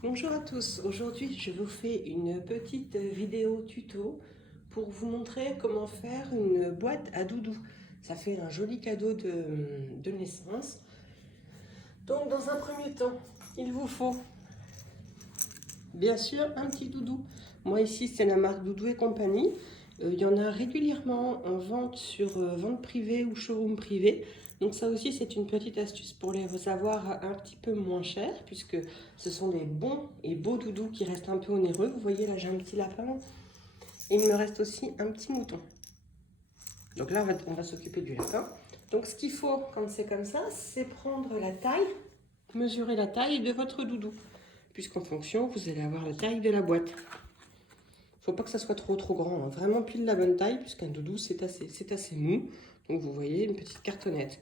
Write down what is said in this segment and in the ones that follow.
Bonjour à tous, aujourd'hui je vous fais une petite vidéo tuto pour vous montrer comment faire une boîte à doudou. Ça fait un joli cadeau de naissance. Donc dans un premier temps, il vous faut bien sûr un petit doudou. Moi ici c'est la marque Doudou et compagnie. Il y en a régulièrement en vente sur vente privée ou showroom privé. Donc ça aussi c'est une petite astuce pour les avoir un petit peu moins cher, puisque ce sont des bons et beaux doudous qui restent un peu onéreux. Vous voyez là j'ai un petit lapin et il me reste aussi un petit mouton. Donc là on va s'occuper du lapin. Donc ce qu'il faut quand c'est comme ça, c'est prendre la taille, mesurer la taille de votre doudou, puisqu'en fonction vous allez avoir la taille de la boîte. Faut pas que ça soit trop grand, hein. Vraiment pile la bonne taille, puisqu'un doudou c'est assez mou. Donc vous voyez une petite cartonnette.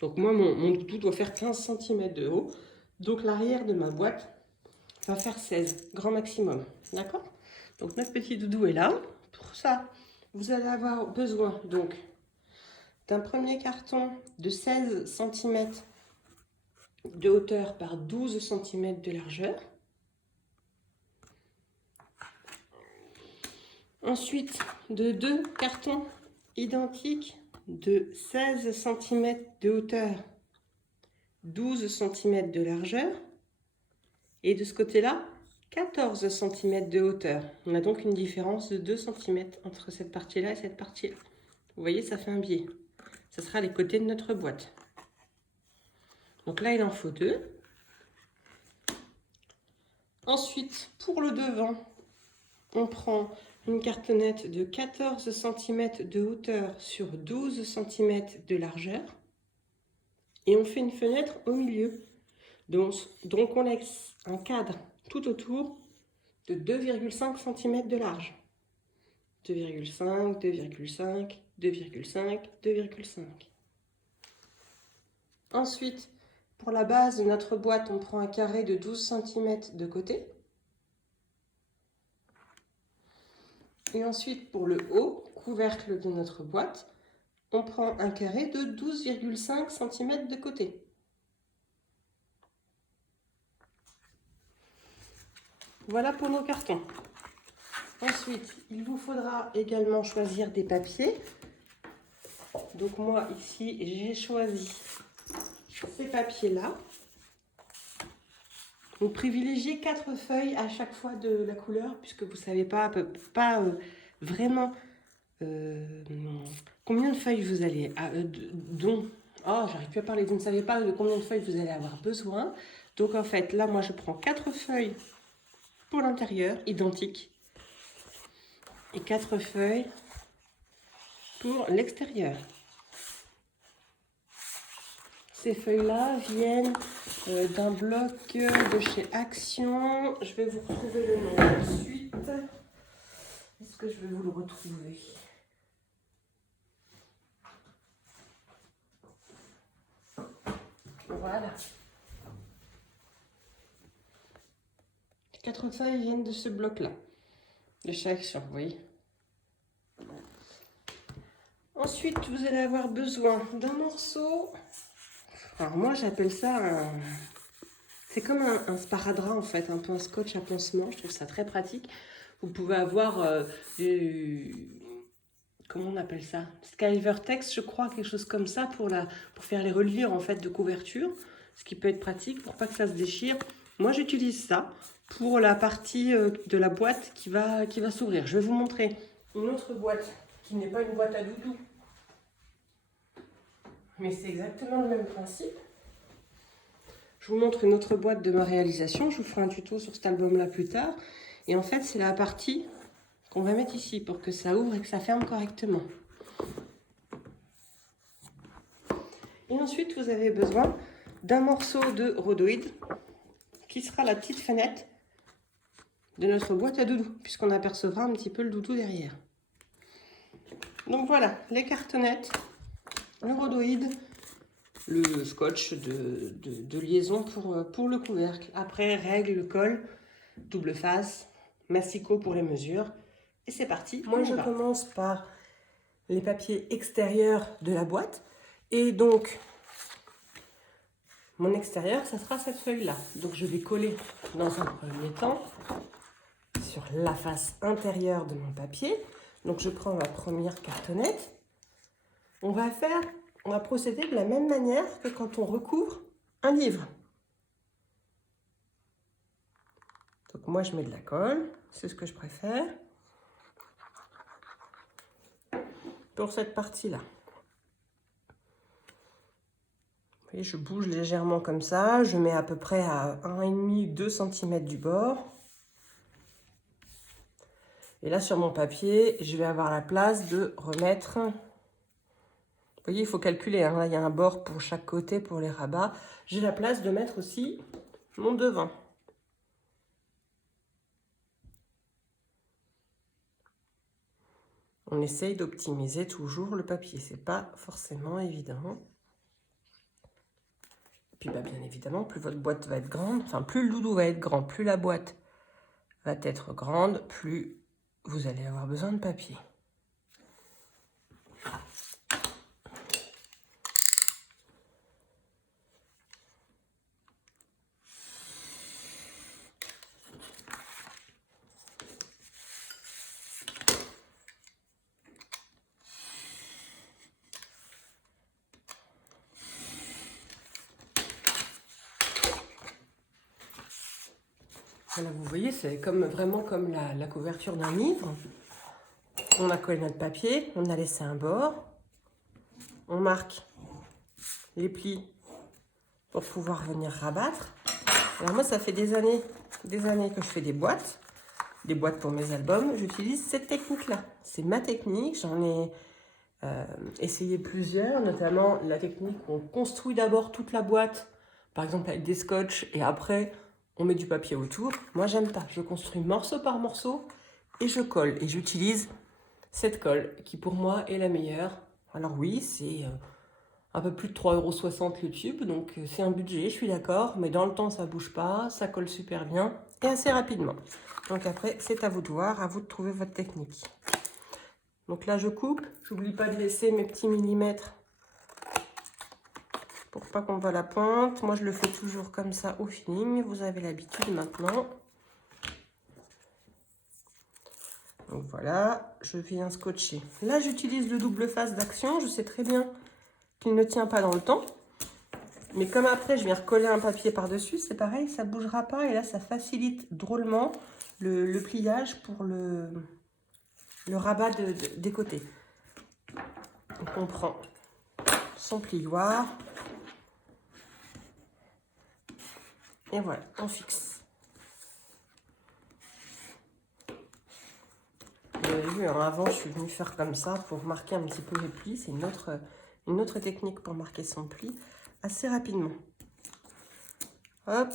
Donc moi mon doudou doit faire 15 cm de haut. Donc l'arrière de ma boîte va faire 16, grand maximum. D'accord? Donc notre petit doudou est là. Pour ça, vous allez avoir besoin donc d'un premier carton de 16 cm de hauteur par 12 cm de largeur. Ensuite, de deux cartons identiques de 16 cm de hauteur, 12 cm de largeur. Et de ce côté-là, 14 cm de hauteur. On a donc une différence de 2 cm entre cette partie-là et cette partie-là. Vous voyez, ça fait un biais. Ce sera les côtés de notre boîte. Donc là, il en faut deux. Ensuite, pour le devant, on prend une cartonnette de 14 cm de hauteur sur 12 cm de largeur. Et on fait une fenêtre au milieu. Donc on laisse un cadre tout autour de 2,5 cm de large. 2,5, 2,5, 2,5, 2,5. Ensuite, pour la base de notre boîte, on prend un carré de 12 cm de côté. Et ensuite, pour le haut, couvercle de notre boîte, on prend un carré de 12,5 cm de côté. Voilà pour nos cartons. Ensuite, il vous faudra également choisir des papiers. Donc moi, ici, j'ai choisi ces papiers-là. Donc privilégiez 4 feuilles à chaque fois de la couleur, puisque vous ne savez pas vraiment combien de feuilles vous allez... j'arrive plus à parler, vous ne savez pas de combien de feuilles vous allez avoir besoin. Donc en fait, là, moi, je prends 4 feuilles pour l'intérieur, identiques, et 4 feuilles pour l'extérieur. Ces feuilles-là viennent d'un bloc de chez Action. Je vais vous retrouver le nom tout de suite. Est-ce que je vais vous le retrouver? Voilà. 4 feuilles viennent de ce bloc-là, de chez Action, vous voyez. Ensuite, vous allez avoir besoin d'un morceau. Alors moi, j'appelle ça un... C'est comme un sparadrap en fait, un peu un scotch à pansement. Je trouve ça très pratique. Vous pouvez avoir comment on appelle ça? Skyvertex, je crois, quelque chose comme ça pour faire les reliures en fait de couverture. Ce qui peut être pratique pour pas que ça se déchire. Moi, j'utilise ça pour la partie de la boîte qui va s'ouvrir. Je vais vous montrer une autre boîte qui n'est pas une boîte à doudou. Mais c'est exactement le même principe. Je vous montre une autre boîte de ma réalisation. Je vous ferai un tuto sur cet album-là plus tard. Et en fait, c'est la partie qu'on va mettre ici pour que ça ouvre et que ça ferme correctement. Et ensuite, vous avez besoin d'un morceau de rhodoïde qui sera la petite fenêtre de notre boîte à doudou, puisqu'on apercevra un petit peu le doudou derrière. Donc voilà, les cartonnettes, le rhodoïde, le scotch de liaison pour le couvercle. Après, règle, colle, double face, massicot pour les mesures. Et c'est parti. Moi, je commence par les papiers extérieurs de la boîte. Et donc, Mon extérieur, ça sera cette feuille-là. Donc je vais coller dans un premier temps sur la face intérieure de mon papier. Donc je prends ma première cartonnette. On va procéder de la même manière que quand on recouvre un livre. Donc moi je mets de la colle, c'est ce que je préfère. Pour cette partie-là. Vous voyez, je bouge légèrement comme ça, je mets à peu près à 1,5-2 cm du bord. Et là sur mon papier, je vais avoir la place de remettre... Vous voyez, il faut calculer, hein. Là il y a un bord pour chaque côté pour les rabats. J'ai la place de mettre aussi mon devant. On essaye d'optimiser toujours le papier, c'est pas forcément évident. Puis bah, bien évidemment, plus votre boîte va être grande, enfin plus le doudou va être grand, plus la boîte va être grande, plus vous allez avoir besoin de papier. Voilà, vous voyez, c'est vraiment comme la couverture d'un livre. On a collé notre papier, on a laissé un bord, on marque les plis pour pouvoir venir rabattre. Alors moi, ça fait des années que je fais des boîtes pour mes albums. J'utilise cette technique-là. C'est ma technique, j'en ai essayé plusieurs, notamment la technique où on construit d'abord toute la boîte, par exemple avec des scotch, et après on met du papier autour. Moi, j'aime pas. Je construis morceau par morceau et je colle. Et j'utilise cette colle qui, pour moi, est la meilleure. Alors oui, c'est un peu plus de 3,60 € le tube, donc c'est un budget, je suis d'accord. Mais dans le temps, ça bouge pas, ça colle super bien et assez rapidement. Donc après, c'est à vous de voir, à vous de trouver votre technique. Donc là, je coupe. J'oublie pas de laisser mes petits millimètres pour pas qu'on voit la pointe. Moi, je le fais toujours comme ça au feeling. Vous avez l'habitude maintenant. Donc voilà, je viens scotcher. Là, j'utilise le double face d'action. Je sais très bien qu'il ne tient pas dans le temps. Mais comme après, je viens recoller un papier par-dessus, c'est pareil, ça ne bougera pas. Et là, ça facilite drôlement le pliage pour le rabat des côtés. Donc on prend son plioir. Et voilà, on fixe. Vous avez vu, hein, avant, je suis venue faire comme ça pour marquer un petit peu les plis. C'est une autre technique pour marquer son pli assez rapidement. Hop.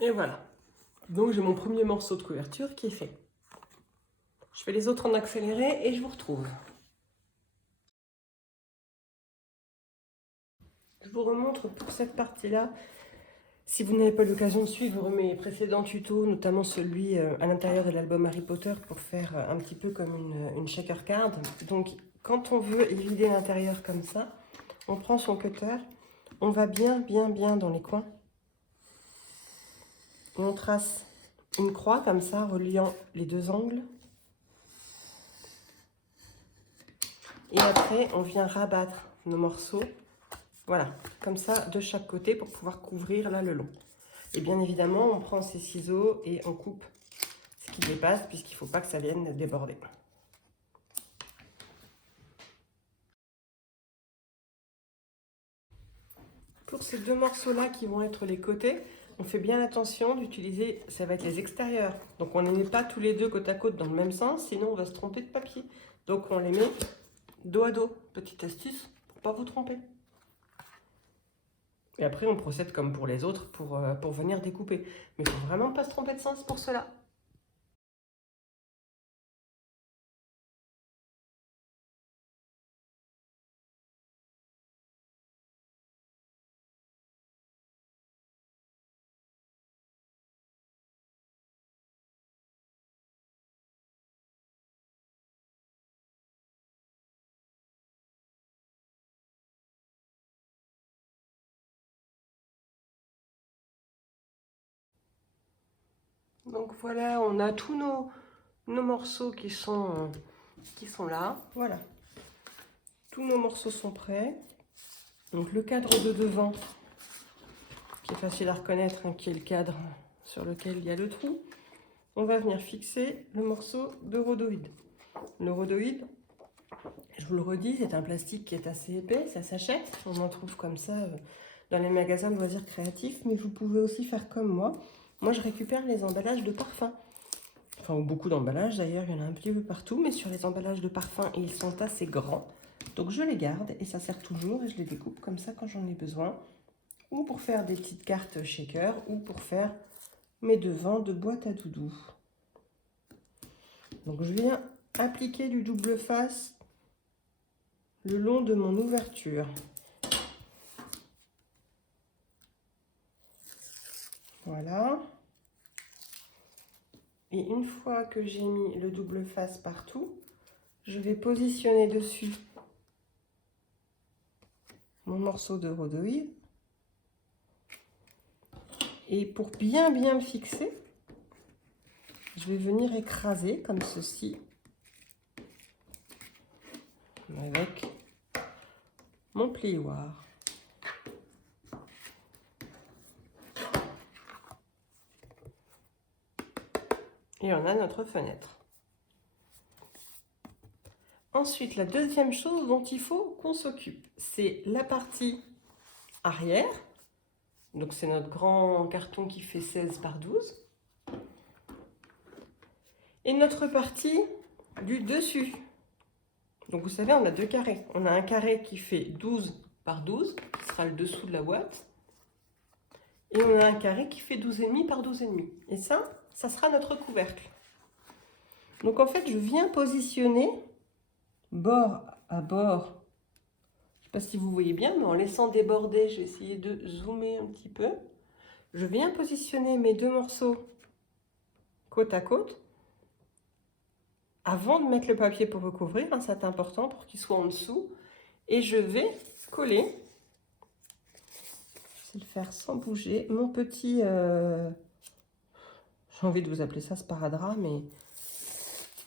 Et voilà. Donc j'ai mon premier morceau de couverture qui est fait. Je fais les autres en accéléré et je vous retrouve. Je vous remontre pour cette partie-là. Si vous n'avez pas l'occasion de suivre mes précédents tutos, notamment celui à l'intérieur de l'album Harry Potter pour faire un petit peu comme une shaker card. Donc quand on veut évider l'intérieur comme ça, on prend son cutter, on va bien dans les coins. Et on trace une croix comme ça, reliant les deux angles. Et après, on vient rabattre nos morceaux. Voilà, comme ça, de chaque côté pour pouvoir couvrir là le long. Et bien évidemment, on prend ses ciseaux et on coupe ce qui dépasse puisqu'il ne faut pas que ça vienne déborder. Pour ces deux morceaux-là qui vont être les côtés, on fait bien attention d'utiliser, ça va être les extérieurs. Donc on ne les met pas tous les deux côte à côte dans le même sens, sinon on va se tromper de papier. Donc on les met dos à dos. Petite astuce pour ne pas vous tromper. Et après on procède comme pour les autres pour venir découper. Mais il ne faut vraiment pas se tromper de sens pour cela. Donc voilà, on a tous nos morceaux qui sont là. Voilà, tous nos morceaux sont prêts. Donc le cadre de devant, qui est facile à reconnaître, hein, qui est le cadre sur lequel il y a le trou. On va venir fixer le morceau de rhodoïde. Le rhodoïde, je vous le redis, c'est un plastique qui est assez épais, ça s'achète. On en trouve comme ça dans les magasins de loisirs créatifs, mais vous pouvez aussi faire comme moi. Moi, je récupère les emballages de parfum. Enfin, ou beaucoup d'emballages d'ailleurs, il y en a un petit peu partout, mais sur les emballages de parfum, ils sont assez grands. Donc je les garde et ça sert toujours et je les découpe comme ça quand j'en ai besoin. Ou pour faire des petites cartes shaker, ou pour faire mes devants de boîte à doudou. Donc je viens appliquer du double face le long de mon ouverture. Voilà. Et une fois que j'ai mis le double face partout, je vais positionner dessus mon morceau de rhodoïde. Et pour bien le fixer, je vais venir écraser comme ceci avec mon plioir. Et on a notre fenêtre. Ensuite, la deuxième chose dont il faut qu'on s'occupe, c'est la partie arrière. Donc c'est notre grand carton qui fait 16 par 12. Et notre partie du dessus. Donc vous savez, on a deux carrés. On a un carré qui fait 12 par 12, qui sera le dessous de la boîte. Et on a un carré qui fait 12,5 par 12,5. Et ça sera notre couvercle. Donc en fait, je viens positionner bord à bord. Je ne sais pas si vous voyez bien, mais en laissant déborder, je vais essayer de zoomer un petit peu. Je viens positionner mes deux morceaux côte à côte. Avant de mettre le papier pour recouvrir, hein, c'est important pour qu'il soit en dessous. Et je vais coller, je vais le faire sans bouger, mon petit, j'ai envie de vous appeler ça sparadrap, mais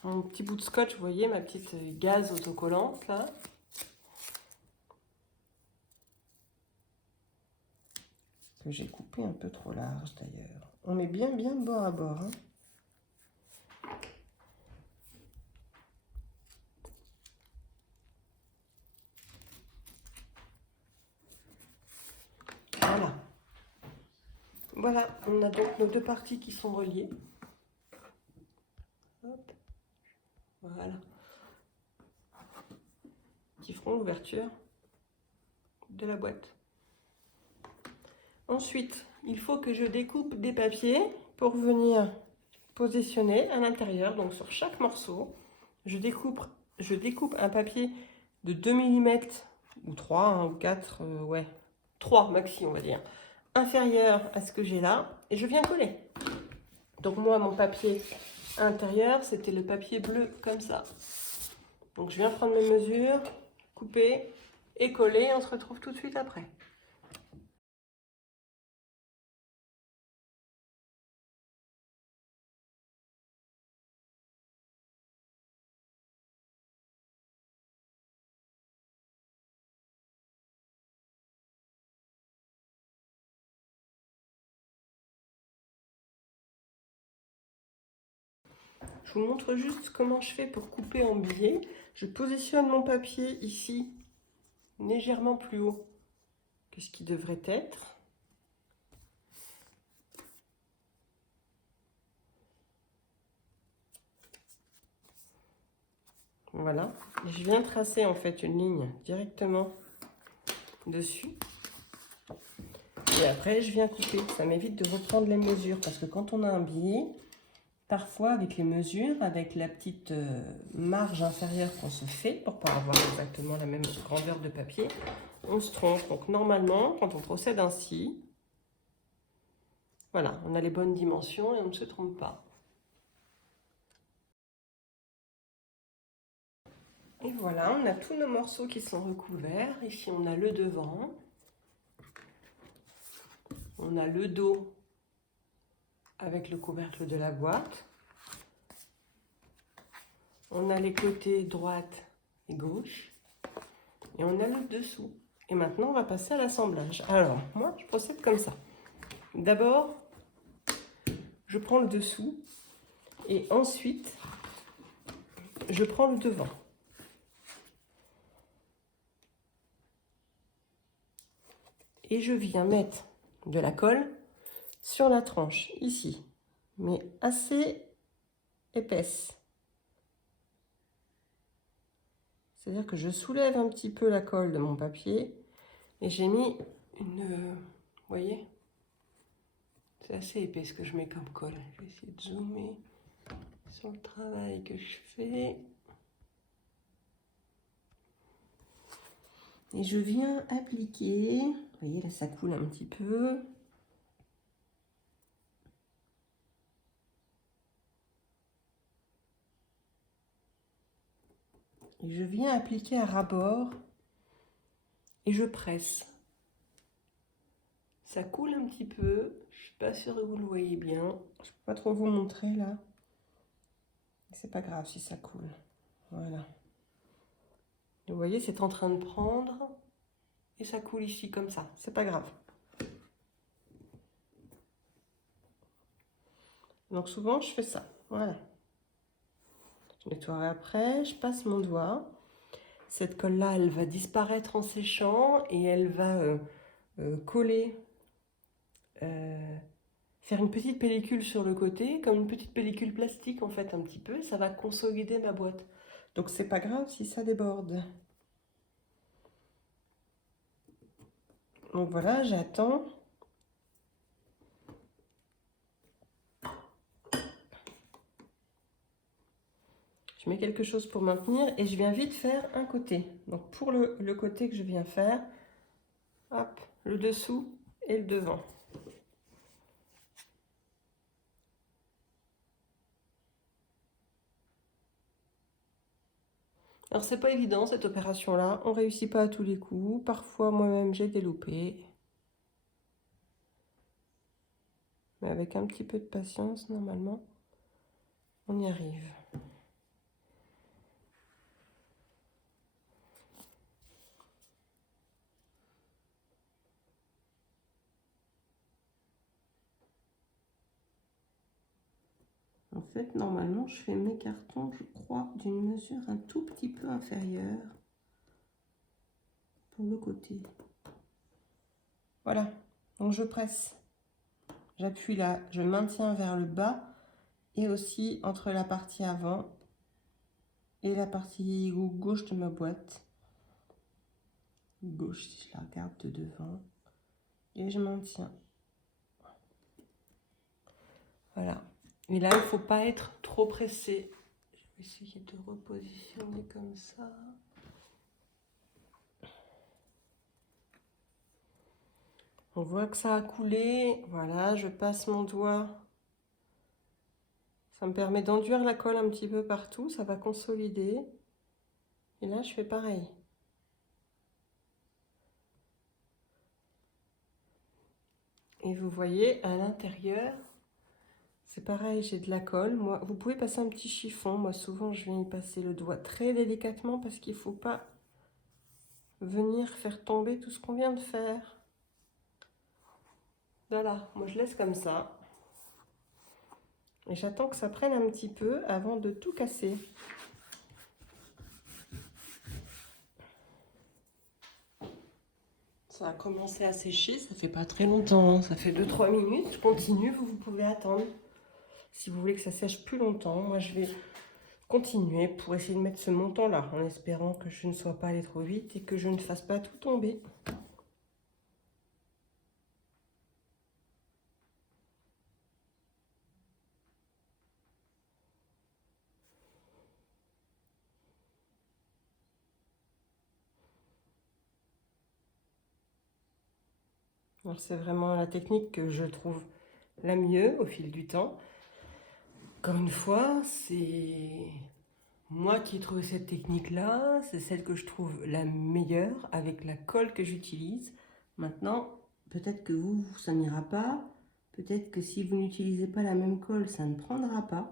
mon petit bout de scotch, vous voyez, ma petite gaze autocollante là. Que j'ai coupé un peu trop large d'ailleurs. On met bien bord à bord. Hein. Voilà. Voilà, on a donc nos deux parties qui sont reliées. Hop. Voilà. Qui feront l'ouverture de la boîte. Ensuite, il faut que je découpe des papiers pour venir positionner à l'intérieur. Donc sur chaque morceau, je découpe un papier de 2 mm ou 3 hein, ou 4, ouais, 3 maxi on va dire, inférieur à ce que j'ai là, et je viens coller. Donc moi, mon papier intérieur, c'était le papier bleu comme ça. Donc je viens prendre mes mesures, couper et coller, on se retrouve tout de suite après. Je vous montre juste comment je fais pour couper en biais. Je positionne mon papier ici, légèrement plus haut que ce qui devrait être. Voilà. Et je viens tracer en fait une ligne directement dessus. Et après, je viens couper. Ça m'évite de reprendre les mesures parce que quand on a un billet, parfois avec les mesures, avec la petite marge inférieure qu'on se fait pour ne pas avoir exactement la même grandeur de papier, on se trompe. Donc normalement, quand on procède ainsi, voilà, on a les bonnes dimensions et on ne se trompe pas. Et voilà, on a tous nos morceaux qui sont recouverts. Ici, on a le devant. On a le dos avec le couvercle de la boîte. On a les côtés droite et gauche. Et on a le dessous. Et maintenant, on va passer à l'assemblage. Alors, moi, je procède comme ça. D'abord, je prends le dessous. Et ensuite, je prends le devant. Et je viens mettre de la colle sur la tranche, ici. Mais assez épaisse. C'est-à-dire que je soulève un petit peu la colle de mon papier et j'ai mis une... vous voyez? C'est assez épais ce que je mets comme colle. Je vais essayer de zoomer sur le travail que je fais. Et je viens appliquer. Vous voyez, là, ça coule un petit peu. Et je viens appliquer à ras-bord et je presse. Ça coule un petit peu. Je suis pas sûre que vous le voyez bien. Je peux pas trop vous montrer là. C'est pas grave si ça coule. Voilà. Vous voyez, c'est en train de prendre et ça coule ici comme ça. C'est pas grave. Donc souvent je fais ça. Voilà. Je nettoie après, je passe mon doigt. Cette colle-là, elle va disparaître en séchant et elle va coller, faire une petite pellicule sur le côté, comme une petite pellicule plastique en fait, un petit peu. Et ça va consolider ma boîte. Donc c'est pas grave si ça déborde. Donc voilà, j'attends. Je mets quelque chose pour maintenir et je viens vite faire un côté. Donc pour le côté que je viens faire, hop, le dessous et le devant. Alors c'est pas évident cette opération-là, on réussit pas à tous les coups. Parfois moi-même j'ai des loupés. Mais avec un petit peu de patience, normalement, on y arrive. En fait, normalement, je fais mes cartons, je crois, d'une mesure un tout petit peu inférieure pour le côté. Voilà, donc je presse. J'appuie là, je maintiens vers le bas et aussi entre la partie avant et la partie gauche de ma boîte. Gauche, si je la regarde de devant. Et je maintiens. Voilà. Et là, il ne faut pas être trop pressé. Je vais essayer de repositionner comme ça. On voit que ça a coulé. Voilà, je passe mon doigt. Ça me permet d'enduire la colle un petit peu partout. Ça va consolider. Et là, je fais pareil. Et vous voyez, à l'intérieur, c'est pareil, j'ai de la colle. Moi, vous pouvez passer un petit chiffon. Moi, souvent, je viens y passer le doigt très délicatement parce qu'il ne faut pas venir faire tomber tout ce qu'on vient de faire. Voilà, moi, je laisse comme ça. Et j'attends que ça prenne un petit peu avant de tout casser. Ça a commencé à sécher, ça fait pas très longtemps, ça fait 2-3 minutes. Je continue, vous pouvez attendre. Si vous voulez que ça sèche plus longtemps, moi je vais continuer pour essayer de mettre ce montant là, en espérant que je ne sois pas allé trop vite et que je ne fasse pas tout tomber. Alors c'est vraiment la technique que je trouve la mieux au fil du temps. Encore une fois, c'est moi qui ai trouvé cette technique-là, c'est celle que je trouve la meilleure avec la colle que j'utilise. Maintenant, peut-être que vous, ça n'ira pas. Peut-être que si vous n'utilisez pas la même colle, ça ne prendra pas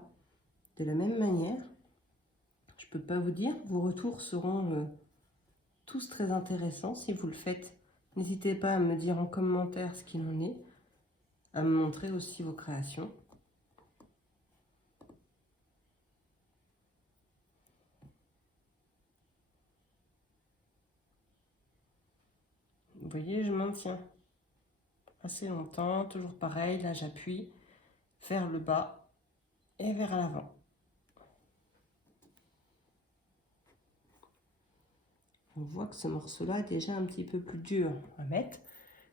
de la même manière. Je ne peux pas vous dire, vos retours seront tous très intéressants si vous le faites. N'hésitez pas à me dire en commentaire ce qu'il en est, à me montrer aussi vos créations. Vous voyez, je maintiens assez longtemps, toujours pareil, là j'appuie vers le bas et vers l'avant. On voit que ce morceau-là est déjà un petit peu plus dur à mettre.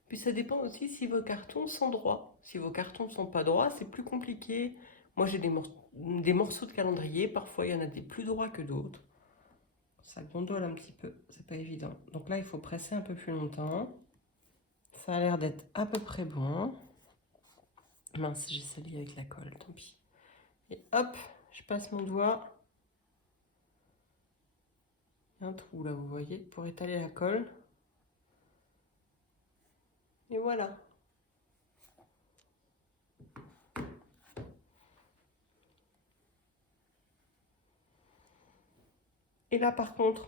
Puis ça dépend aussi si vos cartons sont droits. Si vos cartons ne sont pas droits, c'est plus compliqué. Moi j'ai des morceaux de calendrier, parfois il y en a des plus droits que d'autres. Ça gondole un petit peu, c'est pas évident. Donc là il faut presser un peu plus longtemps. Ça a l'air d'être à peu près bon. Mince, j'ai sali avec la colle, tant pis. Et hop, je passe mon doigt. Il y a un trou là, vous voyez, pour étaler la colle. Et voilà. Et là par contre,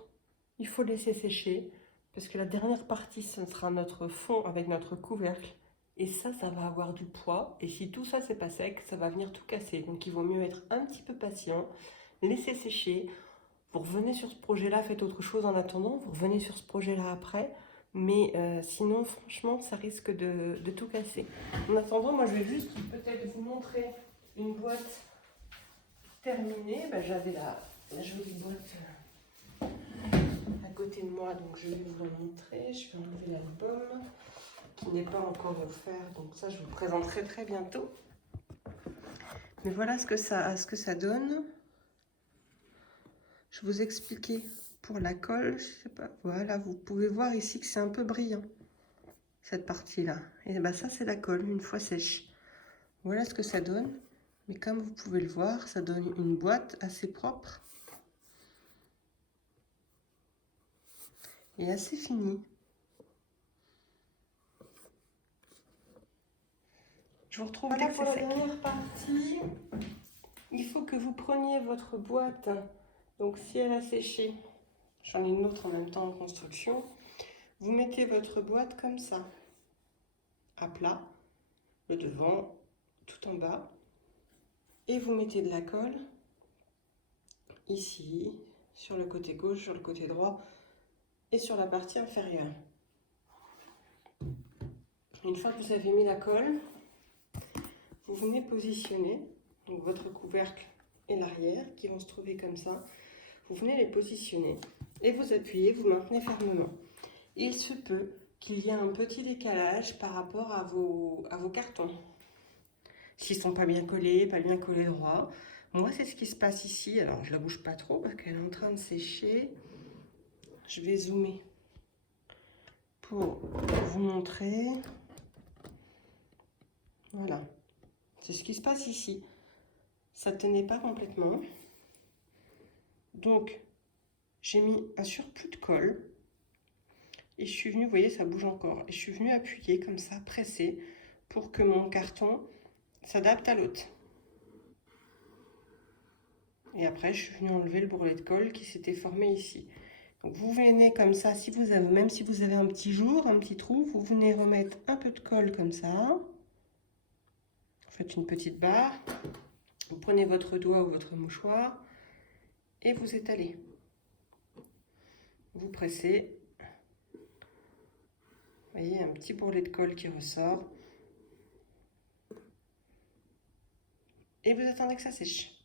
il faut laisser sécher, parce que la dernière partie, ce sera notre fond avec notre couvercle. Et ça va avoir du poids. Et si tout ça, c'est pas sec, ça va venir tout casser. Donc il vaut mieux être un petit peu patient, laisser sécher. Vous revenez sur ce projet-là, faites autre chose en attendant. Vous revenez sur ce projet-là après. Mais sinon, franchement, ça risque de tout casser. En attendant, moi, je vais juste peut-être vous montrer une boîte terminée. Ben, j'avais la jolie boîte à côté de moi, donc je vais vous la montrer. Je vais enlever l'album qui n'est pas encore offert, donc ça je vous présenterai très bientôt. Mais voilà ce que ça donne. Je vous expliquais pour la colle, je sais pas, voilà, vous pouvez voir ici que c'est un peu brillant, cette partie-là. Et ben ça c'est la colle, une fois sèche. Voilà ce que ça donne. Mais comme vous pouvez le voir, ça donne une boîte assez propre et assez finie. Je vous retrouve dès que c'est sec. Pour la dernière partie, il faut que vous preniez votre boîte. Donc si elle a séché, j'en ai une autre en même temps en construction, vous mettez votre boîte comme ça, à plat, le devant tout en bas, et vous mettez de la colle ici, sur le côté gauche, sur le côté droit et sur la partie inférieure. Une fois que vous avez mis la colle, vous venez positionner donc votre couvercle et l'arrière qui vont se trouver comme ça. Vous venez les positionner et vous appuyez, vous maintenez fermement. Il se peut qu'il y ait un petit décalage par rapport à vos cartons. S'ils ne sont pas bien collés droit. Moi, c'est ce qui se passe ici. Alors, je ne la bouge pas trop parce qu'elle est en train de sécher. Je vais zoomer pour vous montrer. Voilà. C'est ce qui se passe ici. Ça ne tenait pas complètement. Donc, j'ai mis un surplus de colle. Et je suis venue, vous voyez, ça bouge encore. Et je suis venue appuyer comme ça, presser, pour que mon carton s'adapte à l'autre. Et après, je suis venue enlever le bourrelet de colle qui s'était formé ici. Donc vous venez comme ça, si vous avez, même si vous avez un petit jour, un petit trou, vous venez remettre un peu de colle comme ça. Vous faites une petite barre. Vous prenez votre doigt ou votre mouchoir et vous étalez. Vous pressez. Vous voyez, un petit bourrelet de colle qui ressort. Et vous attendez que ça sèche.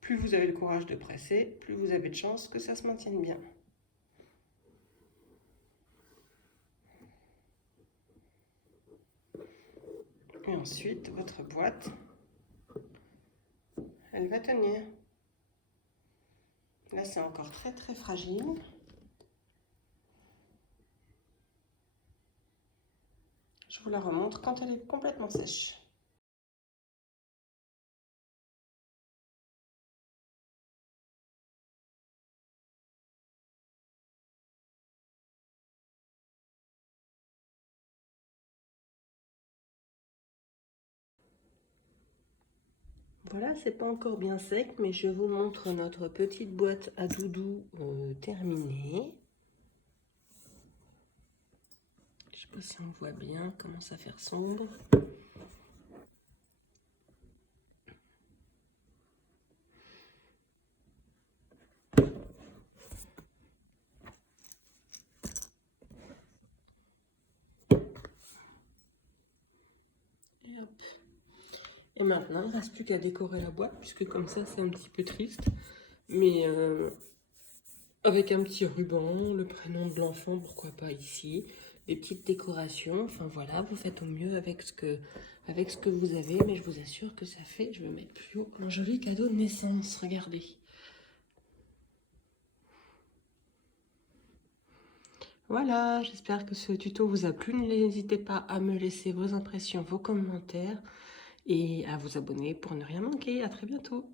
Plus vous avez le courage de presser, plus vous avez de chance que ça se maintienne bien. Et ensuite, votre boîte, elle va tenir. Là, c'est encore très très fragile. Je vous la remontre quand elle est complètement sèche. Voilà, c'est pas encore bien sec, mais je vous montre notre petite boîte à doudou terminée. Je sais pas si on voit bien, commence à faire sombre. Et hop. Et maintenant, il ne reste plus qu'à décorer la boîte, puisque comme ça, c'est un petit peu triste. Mais avec un petit ruban, le prénom de l'enfant, pourquoi pas ici, des petites décorations. Enfin voilà, vous faites au mieux avec ce que vous avez. Mais je vous assure que ça fait, je vais mettre plus haut, un joli cadeau de naissance. Regardez. Voilà, j'espère que ce tuto vous a plu. N'hésitez pas à me laisser vos impressions, vos commentaires et à vous abonner pour ne rien manquer. À très bientôt.